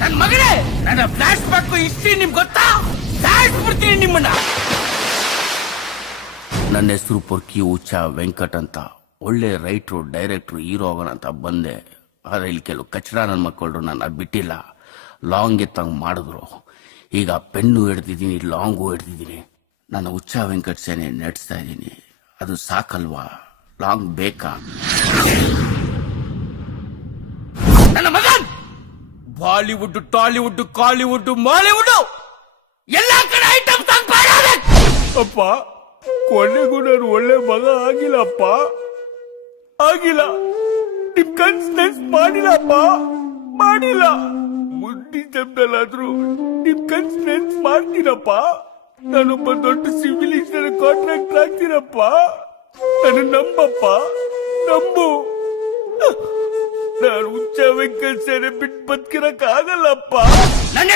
ನನ್ ಮಗನೇ, ನನ್ನ ಫ್ಲಾಶ್ ಬ್ಯಾಕ್ ಹಿಸ್ಟ್ರಿ ನಿಮ್ಗೆ ಗೊತ್ತಾ? ಸಾಯಿಸ್ಬಿಡ್ತೀನಿ ನಿಮ್ಮನ್ನ. ನನ್ನ ಹೆಸರು ಪೊರ್ಕಿ ಉಚ್ಚ ವೆಂಕಟ್ ಅಂತ. ಒಳ್ಳೆ ರೈಟ್ರು, ಡೈರೆಕ್ಟ್ರು, ಹೀರೋ ಆಗೋಣ ಅಂತ ಬಂದೆ. ಆದರೆ ಇಲ್ಲಿ ಕೆಲವು ಕಚಡ ನನ್ನ ಮಕ್ಕಳು ನನ್ನ ಬಿಟ್ಟಿಲ್ಲ. ಲಾಂಗ್ ಎತ್ತಂಗ್ ಮಾಡಿದ್ರು. ಈಗ ಪೆನ್ನು ಹಿಡ್ದಿದ್ದೀನಿ, ಲಾಂಗು ಹಿಡ್ದಿದ್ದೀನಿ. ನನ್ನ ಉಚ್ಚ ವೆಂಕಟ್ ಸೇನೆ ನಡೆಸ್ತಾ ಇದ್ದೀನಿ. ಅದು ಸಾಕಲ್ವಾ? ಲಾಂಗ್ ಬೇಕಾ? ನನ್ನ ಮಗನ್ ಬಾಲಿವುಡ್, ಟಾಲಿವುಡ್, ಕಾಲಿವುಡ್, ಮಾಲಿವುಡ್ ಎಲ್ಲಾ ಕಡೆ ಐಟಮ್ ಸಾಂಗ್ ಅಪ್ಪ, ಕೊನೆಗೂ ನಾನು ಒಳ್ಳೆ ಮಗ ಆಗಿಲ್ಲಪ್ಪ, ಆಗಿಲ್ಲ. ನಿಮ್ ಕನ್ಸ್ ಮಾಡಿಲ್ಲಪ್ಪ, ಮಾಡಿಲ್ಲ. ಮುಂದಿನ ಜನ್ಮದಲ್ಲಾದ್ರೂ ನಿಮ್ ಕನ್ಸ್ ಮಾಡ್ತೀನಪ್ಪ. ನಾನೊಬ್ಬ ದೊಡ್ಡ ಸಿವಿಲ್ ಇಂಜಿನಿಯರ್ ಕಾಂಟ್ರಾಕ್ಟರ್ ಆಗ್ತೀನಪ್ಪ. ನಾನು ನಂಬಪ್ಪ, ನಂಬು. ನಾನು ಉಚ್ಚ ವೆಂಕಟ್ ಸೇನೆ ಬಿಟ್ಟು ಬದುಕಿರಕ್ ಆಗಲ್ಲಪ್ಪ. ನನ್ನ